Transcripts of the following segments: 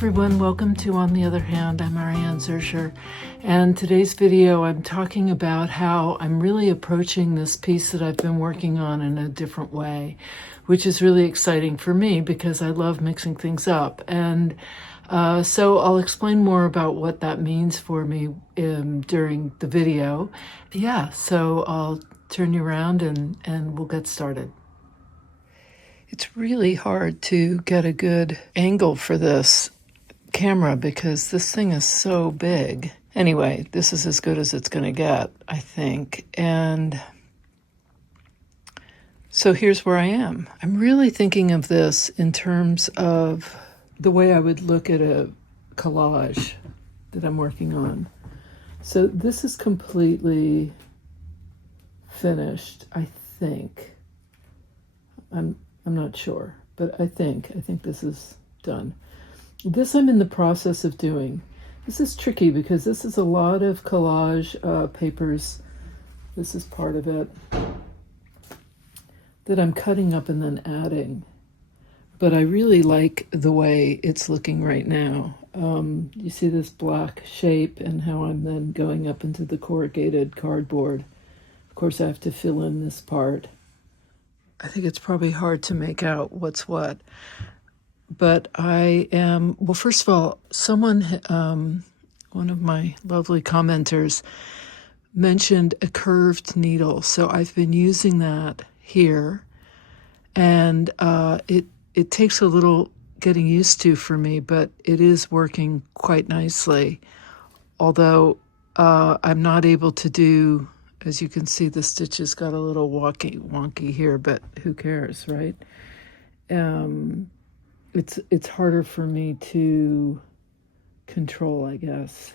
everyone, welcome to On the Other Hand. I'm Ariane Zurcher, and today's video I'm talking about how I'm really approaching this piece that I've been working on in a different way, which is really exciting for me because I love mixing things up. And so I'll explain more about what that means for me during the video. Yeah, so I'll turn you around and we'll get started. It's really hard to get a good angle for this camera because this thing is so big. Anyway, this is as good as it's going to get, I think. And so here's where I am. I'm really thinking of this in terms of the way I would look at a collage that I'm working on. So this is completely finished, I think. I'm not sure, but I think this is done. This I'm in the process of doing. This is tricky because this is a lot of collage papers. This is part of it that I'm cutting up and then adding. But I really like the way it's looking right now. You see this black shape and how I'm then going up into the corrugated cardboard. Of course, I have to fill in this part. I think it's probably hard to make out what's what. But I am, well, first of all, someone, one of my lovely commenters mentioned a curved needle. So I've been using that here. And it takes a little getting used to for me, but it is working quite nicely. Although I'm not able to do, as you can see, the stitches got a little wonky here, but who cares, right? It's harder for me to control, I guess.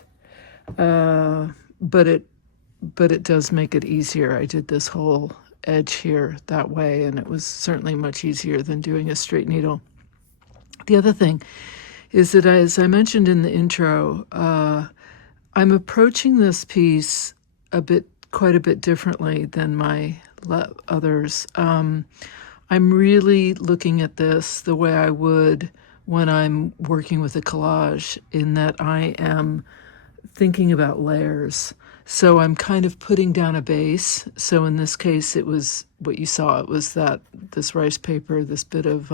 But it does make it easier. I did this whole edge here that way, and it was certainly much easier than doing a straight needle. The other thing is that, as I mentioned in the intro, I'm approaching this piece quite a bit differently than my others. I'm really looking at this the way I would when I'm working with a collage, in that I am thinking about layers. So I'm kind of putting down a base. So in this case, it was what you saw. It was this rice paper, this bit of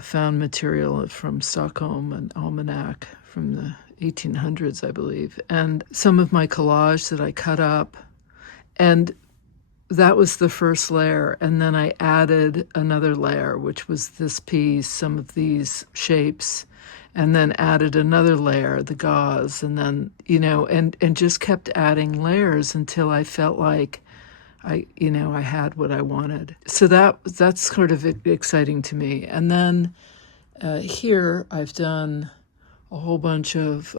found material from Stockholm, an almanac from the 1800s, I believe, and some of my collage that I cut up, and that was the first layer. And then I added another layer, which was this piece, some of these shapes, and then added another layer, the gauze, and then, and just kept adding layers until I felt like I had what I wanted. So that's sort of exciting to me. And then here I've done a whole bunch of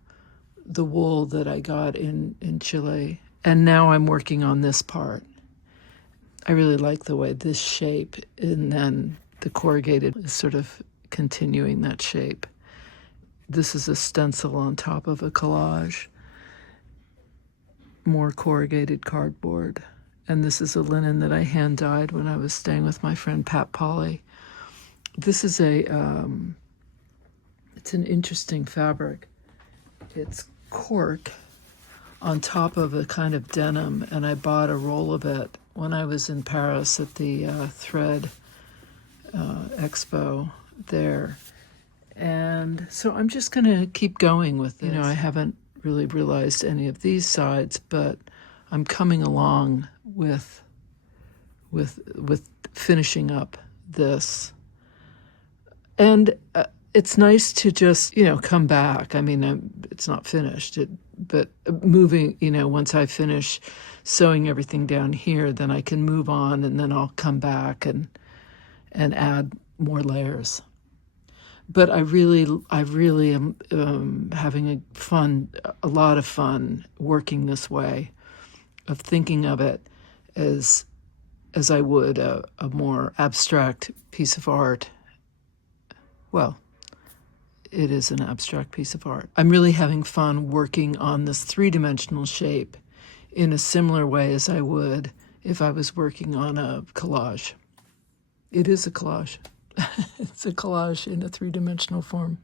the wool that I got in Chile. And now I'm working on this part. I really like the way this shape, and then the corrugated is sort of continuing that shape. This is a stencil on top of a collage. More corrugated cardboard. And this is a linen that I hand dyed when I was staying with my friend Pat Polly. This is it's an interesting fabric. It's cork on top of a kind of denim, and I bought a roll of it when I was in Paris at the Thread Expo there. And so I'm just going to keep going with this. I haven't really realized any of these sides, but I'm coming along with finishing up this. And it's nice to just, come back. I mean, it's not finished, but moving, once I finish sewing everything down here, then I can move on, and then I'll come back and add more layers. But I really am having a lot of fun working this way, of thinking of it as I would a more abstract piece of art. Well, it is an abstract piece of art. I'm really having fun working on this three-dimensional shape in a similar way as I would if I was working on a collage. It is a collage. It's a collage in a three-dimensional form.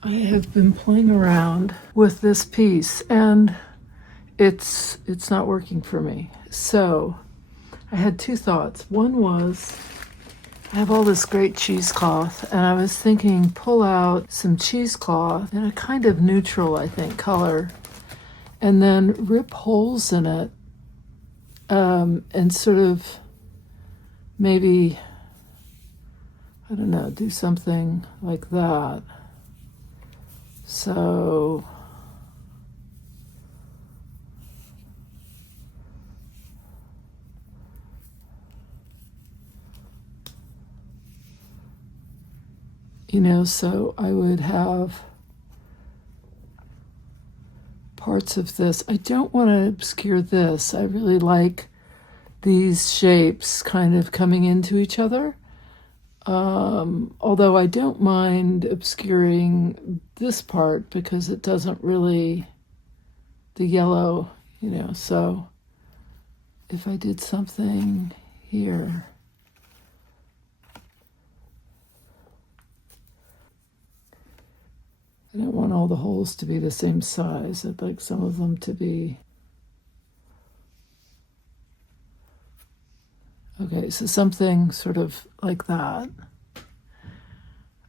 I have been playing around with this piece and it's not working for me. So I had two thoughts. One was I have all this great cheesecloth and I was thinking pull out some cheesecloth in a kind of neutral, I think, color and then rip holes in it and sort of maybe, I don't know, do something like that. So so I would have parts of this. I don't want to obscure this. I really like these shapes kind of coming into each other. Although I don't mind obscuring this part because it doesn't really, the yellow, so if I did something here, I don't want all the holes to be the same size. I'd like some of them to be, okay, so something sort of like that.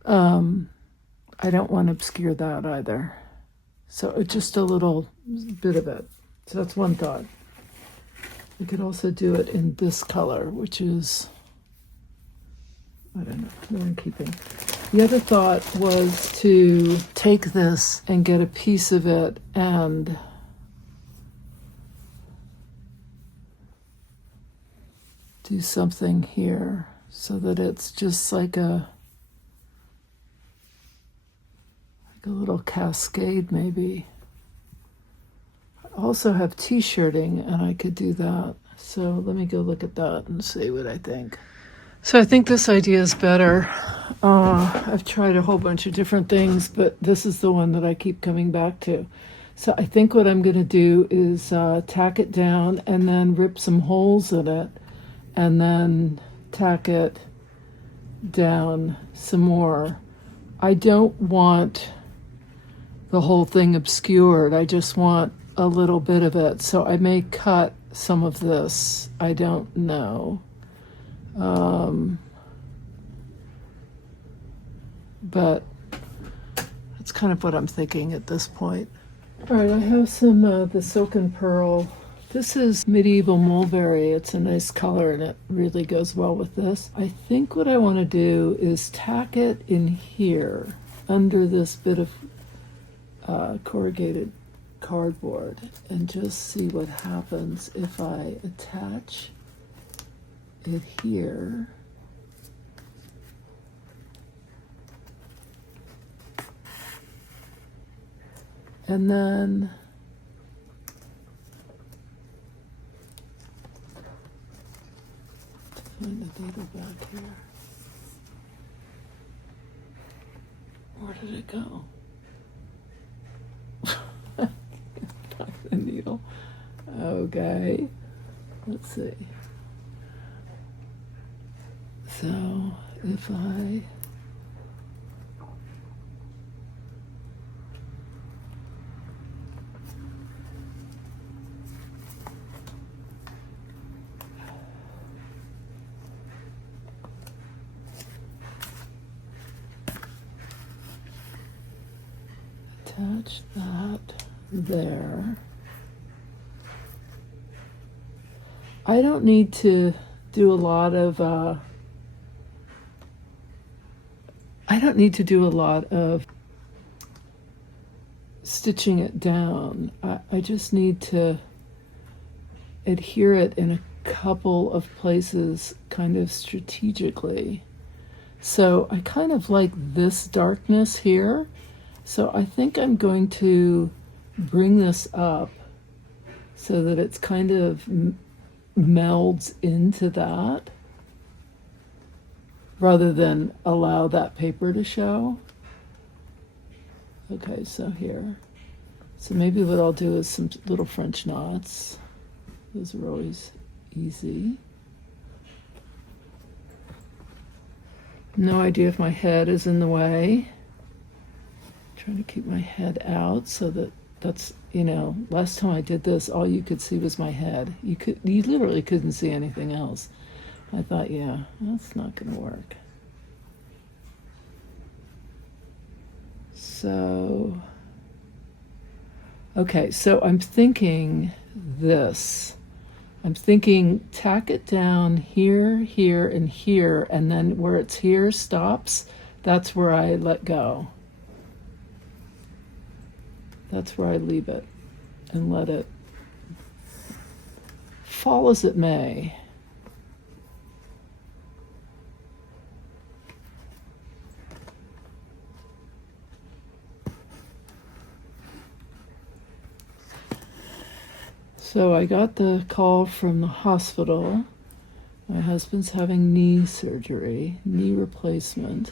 I don't want to obscure that either. So just a little bit of it. So that's one thought. We could also do it in this color, which is, I don't know, no in keeping. The other thought was to take this and get a piece of it and do something here so that it's just like a little cascade maybe. I also have t-shirting and I could do that. So let me go look at that and see what I think. So I think this idea is better. I've tried a whole bunch of different things, but this is the one that I keep coming back to. So I think what I'm going to do is tack it down and then rip some holes in it and then tack it down some more. I don't want the whole thing obscured. I just want a little bit of it. So I may cut some of this. I don't know. But that's kind of what I'm thinking at this point. All right, I have some the Silken Pearl. This is Medieval Mulberry. It's a nice color and it really goes well with this. I think what I want to do is tack it in here under this bit of corrugated cardboard and just see what happens if I attach it here. And then find the needle back here. Where did it go? Find the needle. Okay. Let's see. So if I attach that there. I don't need to do a lot of stitching it down. I just need to adhere it in a couple of places kind of strategically. So I kind of like this darkness here. So I think I'm going to bring this up so that it's kind of melds into that rather than allow that paper to show. Okay, so here. So maybe what I'll do is some little French knots. Those are always easy. No idea if my head is in the way. trying to keep my head out so that that's, last time I did this, all you could see was my head. You literally couldn't see anything else. I thought, yeah, that's not going to work. So, okay, so I'm thinking this. I'm thinking tack it down here, here, and here, and then where it's here stops, that's where I let go. That's where I leave it and let it fall as it may. So I got the call from the hospital. My husband's having knee surgery, knee replacement.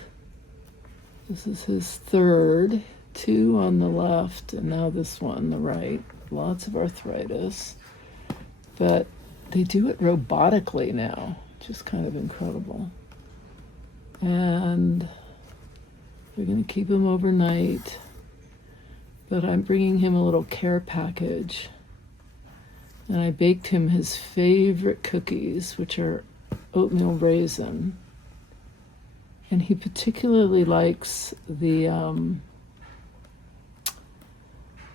This is his third, 2 on the left, and now this one on the right. Lots of arthritis. But they do it robotically now, which is kind of incredible. And they're going to keep him overnight. But I'm bringing him a little care package. And I baked him his favorite cookies, which are oatmeal raisin. And he particularly likes the,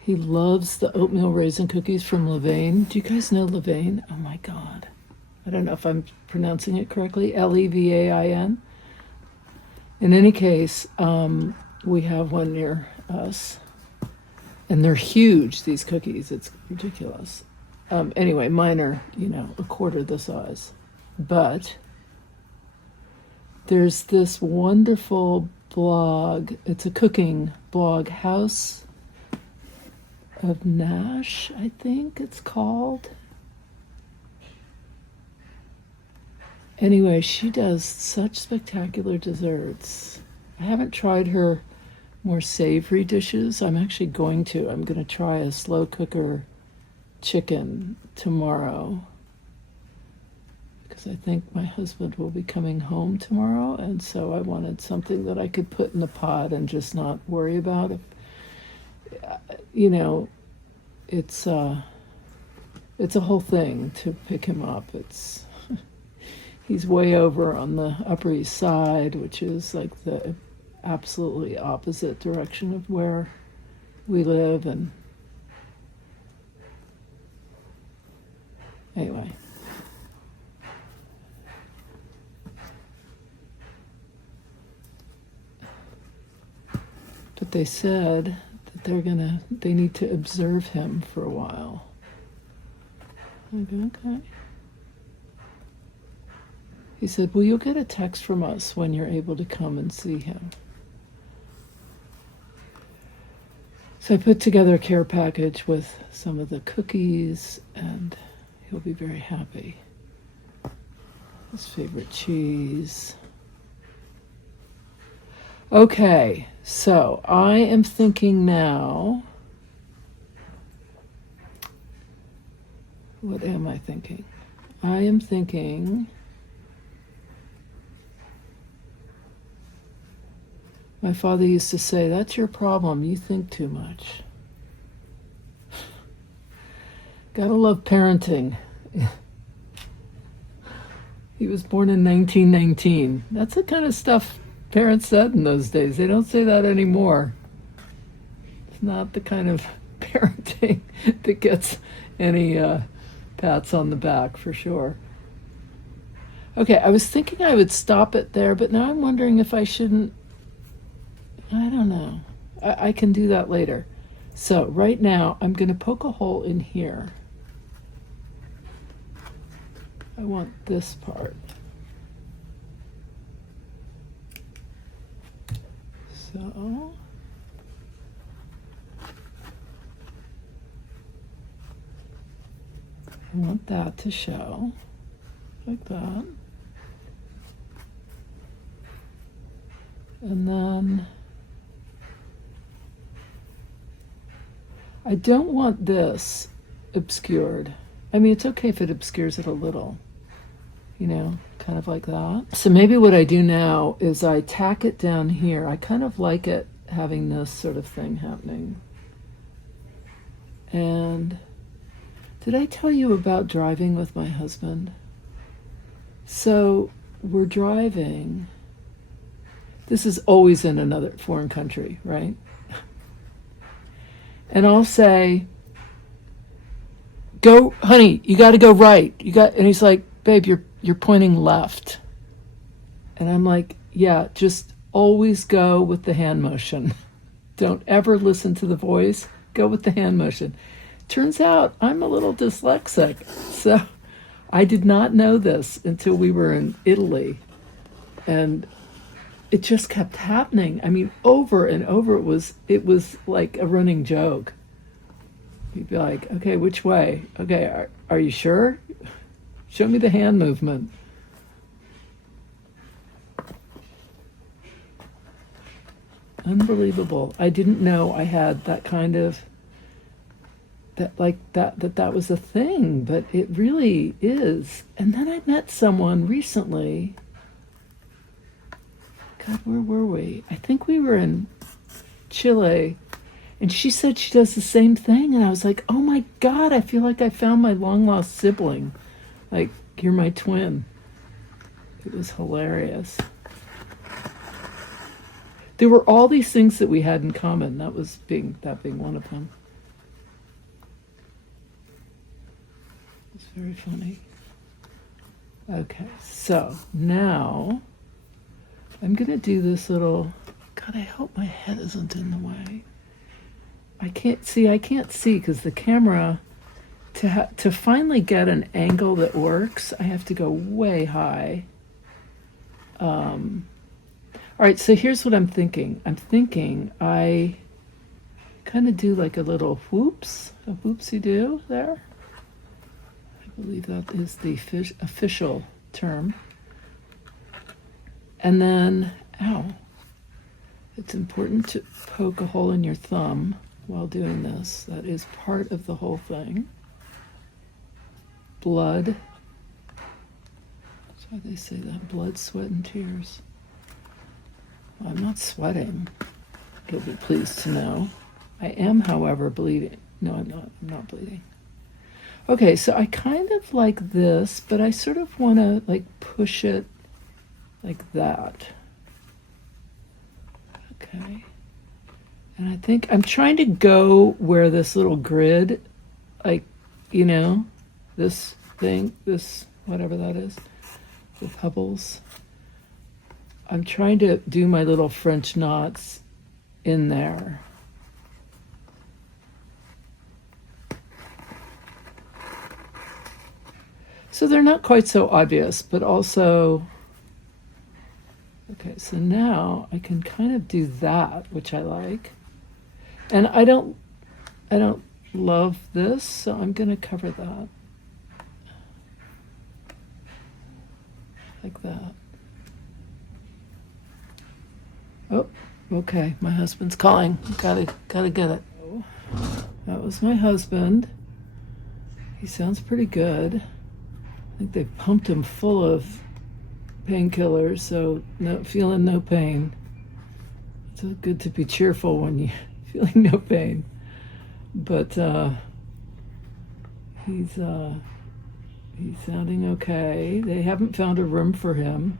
he loves the oatmeal raisin cookies from Levain. Do you guys know Levain? Oh my God. I don't know if I'm pronouncing it correctly. Levain. In any case, we have one near us. And they're huge, these cookies. It's ridiculous. Anyway, mine are, a quarter the size. But there's this wonderful blog. It's a cooking blog, House of Nash, I think it's called. Anyway, she does such spectacular desserts. I haven't tried her more savory dishes. I'm actually going to. I'm going to try a slow cooker chicken tomorrow because I think my husband will be coming home tomorrow, and so I wanted something that I could put in the pot and just not worry about it. It's a whole thing to pick him up. He's way over on the Upper East Side, which is like the absolutely opposite direction of where we live, and anyway. But they said that they need to observe him for a while. I go, okay. He said, well, you'll get a text from us when you're able to come and see him. So I put together a care package with some of the cookies, and he'll be very happy. His favorite cheese. Okay, so I am thinking now, what am I thinking? I am thinking my father used to say, that's your problem, you think too much. Gotta love parenting. He was born in 1919. That's the kind of stuff parents said in those days. They don't say that anymore. It's not the kind of parenting that gets any pats on the back, for sure. Okay, I was thinking I would stop it there, but now I'm wondering if I shouldn't. I don't know. I can do that later. So right now, I'm going to poke a hole in here. I want this part. So I want that to show like that. And then I don't want this obscured. I mean, it's okay if it obscures it a little, kind of like that. So maybe what I do now is I tack it down here. I kind of like it having this sort of thing happening. And did I tell you about driving with my husband? So we're driving. This is always in another foreign country, right? And I'll say, go, honey, you got to go right. And he's like, babe, you're pointing left. And I'm like, yeah, just always go with the hand motion. Don't ever listen to the voice. Go with the hand motion. Turns out I'm a little dyslexic. So I did not know this until we were in Italy. And it just kept happening. I mean, over and over, it was like a running joke. He'd be like, okay, which way? Okay, are you sure? Show me the hand movement. Unbelievable. I didn't know I had that kind of, that was a thing, but it really is. And then I met someone recently. God, where were we? I think we were in Chile. And she said she does the same thing. And I was like, oh my God, I feel like I found my long lost sibling. Like, you're my twin. It was hilarious. There were all these things that we had in common. That being one of them. It's very funny. Okay, so now I'm going to do this little, God, I hope my head isn't in the way. I can't see because the camera, to finally get an angle that works, I have to go way high. All right, so here's what I'm thinking. I'm thinking I kind of do like a little whoopsie-doo there. I believe that is the official term. And then, it's important to poke a hole in your thumb while doing this. That is part of the whole thing. Blood. That's why they say that. Blood, sweat, and tears. Well, I'm not sweating. You'll be pleased to know. I am, however, bleeding. No, I'm not. I'm not bleeding. Okay, so I kind of like this, but I sort of want to like push it like that. Okay. And I think I'm trying to go where this little grid, like, this thing, this, whatever that is, with Hubbles. I'm trying to do my little French knots in there. So they're not quite so obvious, but also, okay, so now I can kind of do that, which I like. And I don't love this, so I'm going to cover that. Like that. Oh, okay, my husband's calling. Gotta get it. That was my husband. He sounds pretty good. I think they pumped him full of painkillers, so feeling no pain. It's good to be cheerful when you're feeling no pain. But he's sounding okay. They haven't found a room for him.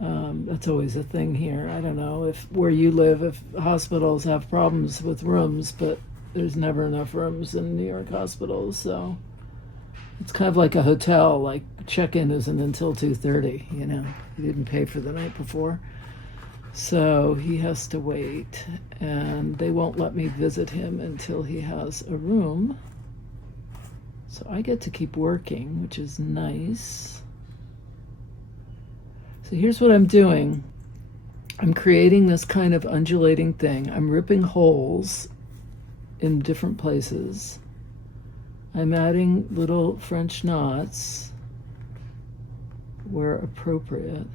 That's always a thing here. I don't know if where you live, if hospitals have problems with rooms, but there's never enough rooms in New York hospitals, so it's kind of like a hotel, like check-in isn't until 2:30, He didn't pay for the night before. So he has to wait, and they won't let me visit him until he has a room. So I get to keep working, which is nice. So here's what I'm doing. I'm creating this kind of undulating thing. I'm ripping holes in different places. I'm adding little French knots where appropriate.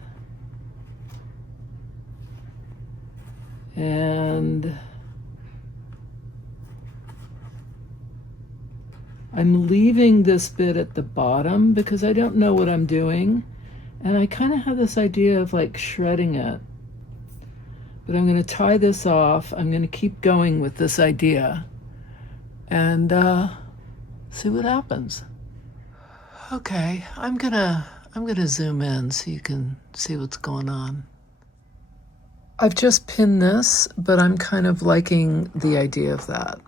And I'm leaving this bit at the bottom because I don't know what I'm doing. And I kind of have this idea of like shredding it. But I'm going to tie this off. I'm going to keep going with this idea and see what happens. Okay, I'm gonna zoom in so you can see what's going on. I've just pinned this, but I'm kind of liking the idea of that.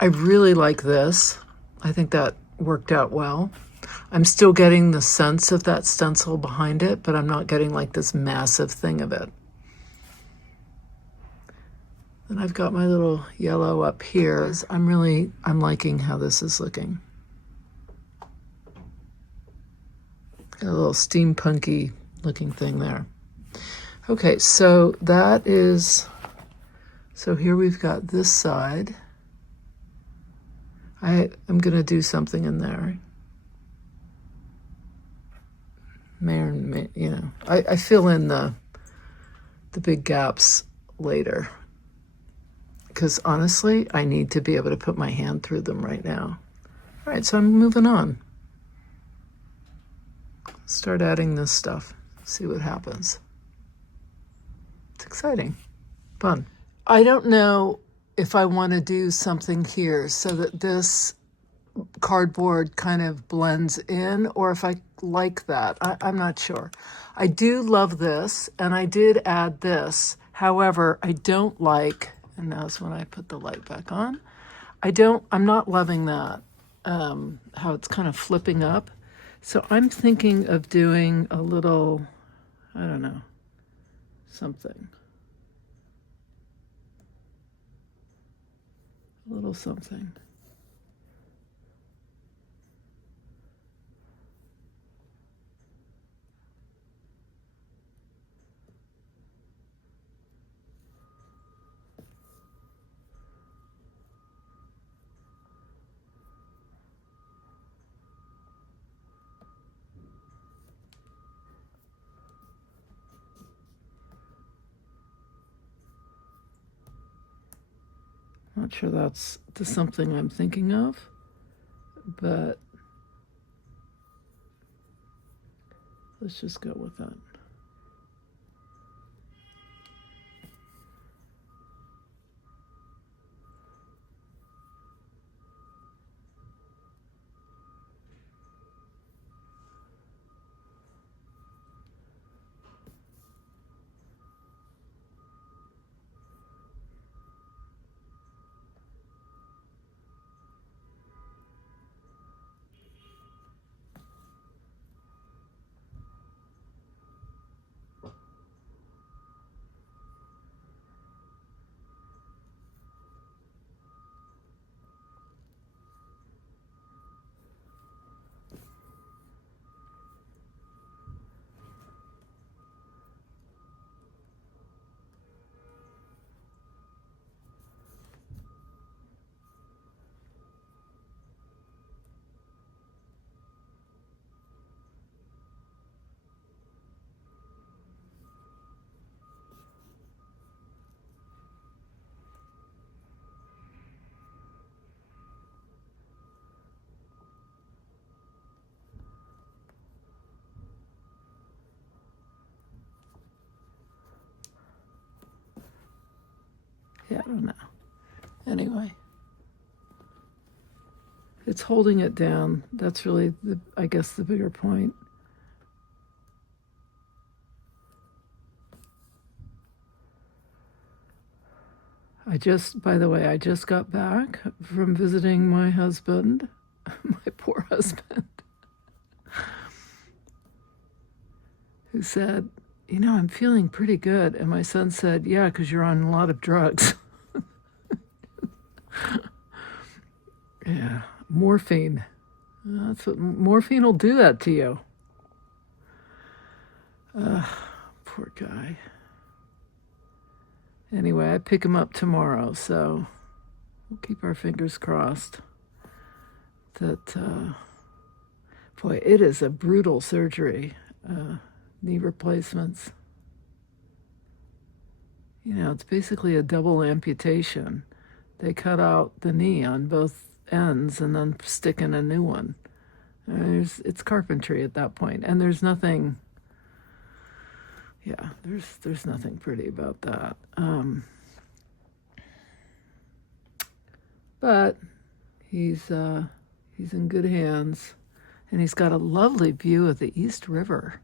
I really like this. I think that worked out well. I'm still getting the sense of that stencil behind it, but I'm not getting like this massive thing of it. And I've got my little yellow up here. I'm liking how this is looking. Got a little steampunky looking thing there. Okay, so here we've got this side. I'm gonna do something in there. I fill in the big gaps later. Because honestly, I need to be able to put my hand through them right now. All right, so I'm moving on. Start adding this stuff, see what happens. It's exciting, fun. I don't know if I want to do something here so that this cardboard kind of blends in, or if I like that. I'm not sure. I do love this, and I did add this. However, I don't like, and that's when I put the light back on. I'm not loving that, how it's kind of flipping up. So I'm thinking of doing a little, I don't know, something. A little something. Not sure that's something I'm thinking of, but let's just go with that. Yeah, I don't know. Anyway, it's holding it down. That's really, I guess, the bigger point. By the way, I just got back from visiting my husband, my poor husband, who said, I'm feeling pretty good. And my son said, yeah, because you're on a lot of drugs. Yeah, morphine. That's what morphine will do, that to you. Poor guy. Anyway, I pick him up tomorrow, so we'll keep our fingers crossed that, boy, it is a brutal surgery, knee replacements. It's basically a double amputation. They cut out the knee on both ends and then stick in a new one. It's carpentry at that point, and there's nothing, Yeah, there's nothing pretty about that. But he's in good hands, and he's got a lovely view of the East River.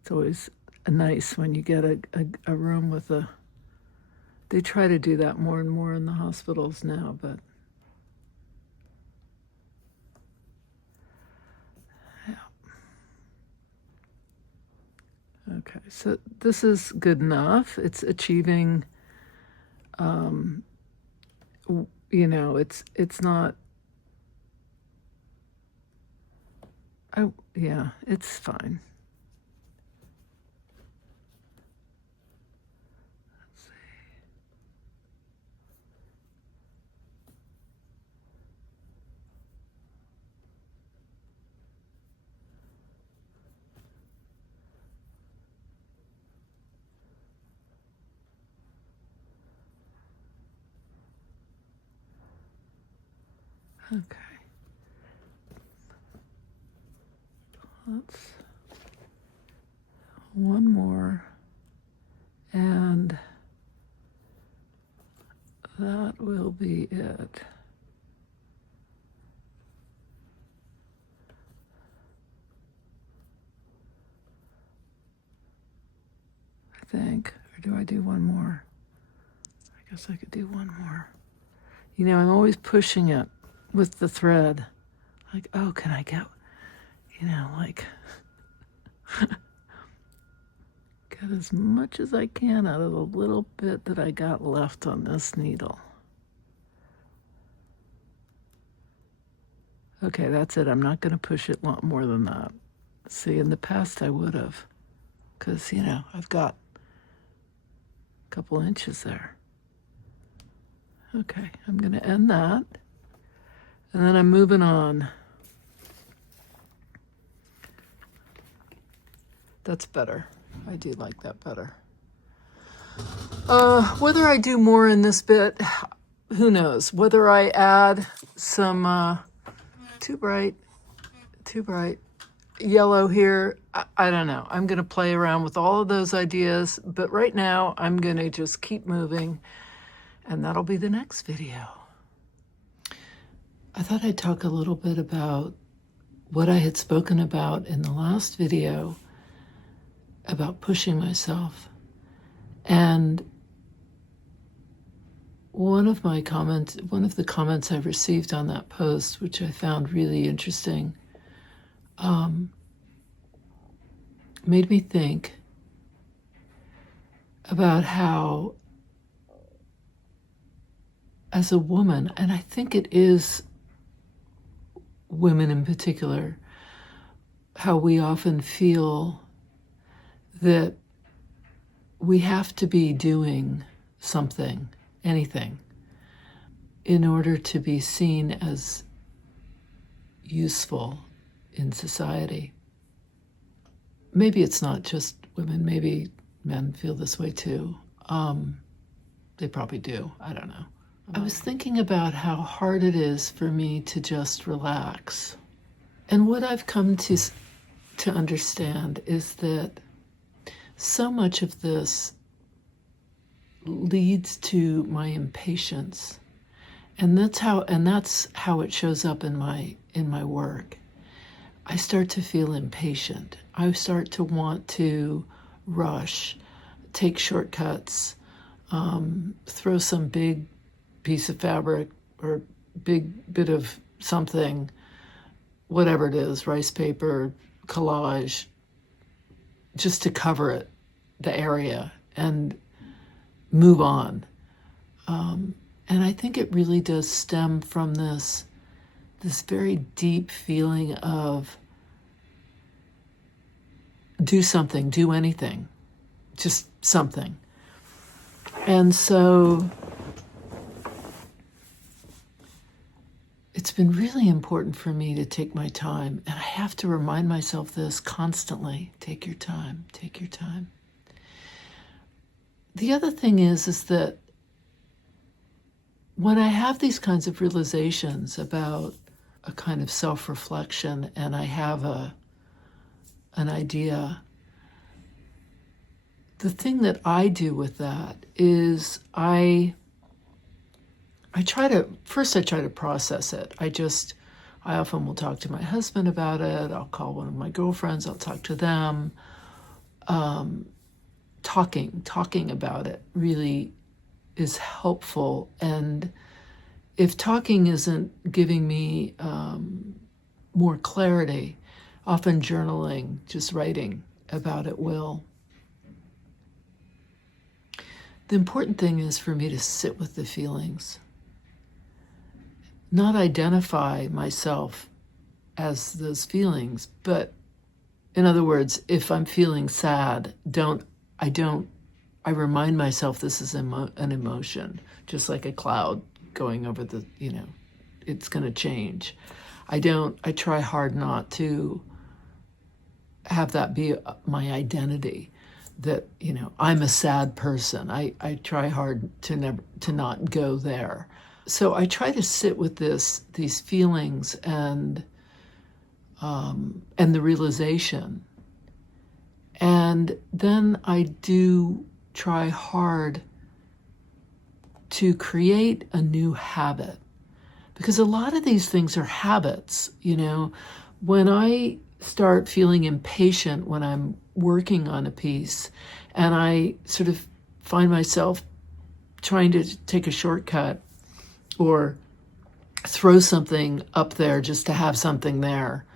It's always nice when you get a room with a. They try to do that more and more in the hospitals now, but yeah. Okay, so this is good enough. It's achieving. It's not. Yeah, it's fine. Let's see. Okay. Let's one more, and that will be it. I think. Or do I do one more? I guess I could do one more. I'm always pushing it with the thread. Like, oh, can I get, like, get as much as I can out of the little bit that I got left on this needle. Okay, that's it. I'm not going to push it more than that. See, in the past I would have, because, I've got a couple inches there. Okay, I'm going to end that, and then I'm moving on. That's better. I do like that better. Whether I do more in this bit, who knows? Whether I add some too bright yellow here, I don't know. I'm going to play around with all of those ideas, but right now I'm going to just keep moving, and that'll be the next video. I thought I'd talk a little bit about what I had spoken about in the last video about pushing myself. And one of the comments I received on that post, which I found really interesting, made me think about how, as a woman, and I think it is women in particular, how we often feel that we have to be doing something, anything, in order to be seen as useful in society. Maybe it's not just women, maybe men feel this way too. They probably do, I don't know. I was thinking about how hard it is for me to just relax. And what I've come to understand is that so much of this leads to my impatience. And that's how it shows up in my work. I start to feel impatient. I start to want to rush, take shortcuts, throw some big piece of fabric or big bit of something, whatever it is, rice paper, collage, just to cover it, the area, and move on. And I think it really does stem from this very deep feeling of do something, do anything, just something. And so it's been really important for me to take my time, and I have to remind myself this constantly. Take your time, take your time. The other thing is that when I have these kinds of realizations about a kind of self-reflection, and I have an idea, the thing that I do with that is I try to process it. I often will talk to my husband about it. I'll call one of my girlfriends. I'll talk to them. Talking about it really is helpful. And if talking isn't giving me more clarity, often journaling, just writing about it will. The important thing is for me to sit with the feelings, not identify myself as those feelings, but in other words, if I'm feeling sad, I remind myself this is an emotion, just like a cloud going over it's going to change. I try hard not to have that be my identity, that, I'm a sad person. I try hard to not go there. So I try to sit with these feelings and the realization. And then I do try hard to create a new habit, because a lot of these things are habits. When I start feeling impatient when I'm working on a piece, and I sort of find myself trying to take a shortcut or throw something up there just to have something there,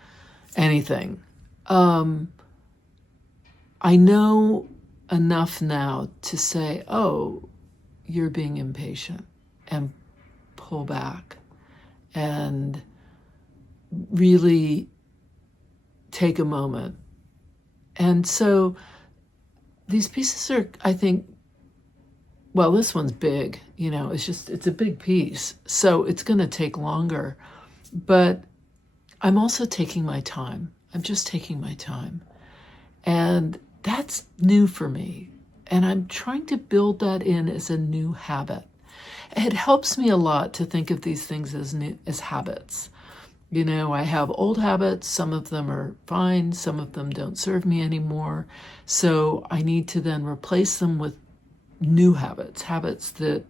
anything. I know enough now to say, oh, you're being impatient, and pull back and really take a moment. And so these pieces are, I think, well, this one's big, it's a big piece. So it's going to take longer, but I'm also taking my time. I'm just taking my time. And that's new for me. And I'm trying to build that in as a new habit. It helps me a lot to think of these things as habits. I have old habits. Some of them are fine. Some of them don't serve me anymore. So I need to then replace them with new habits that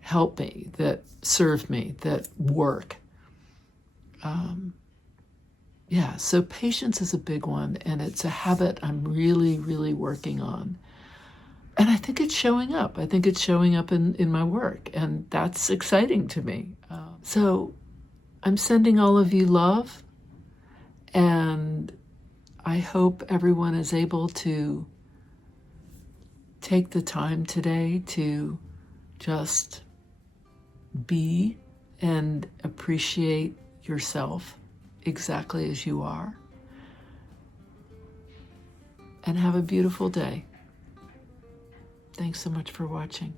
help me, that serve me, that work. So patience is a big one, and it's a habit I'm really, really working on. And I think it's showing up. I think it's showing up in my work, and that's exciting to me. So I'm sending all of you love, and I hope everyone is able to take the time today to just be and appreciate yourself exactly as you are, and have a beautiful day. Thanks so much for watching.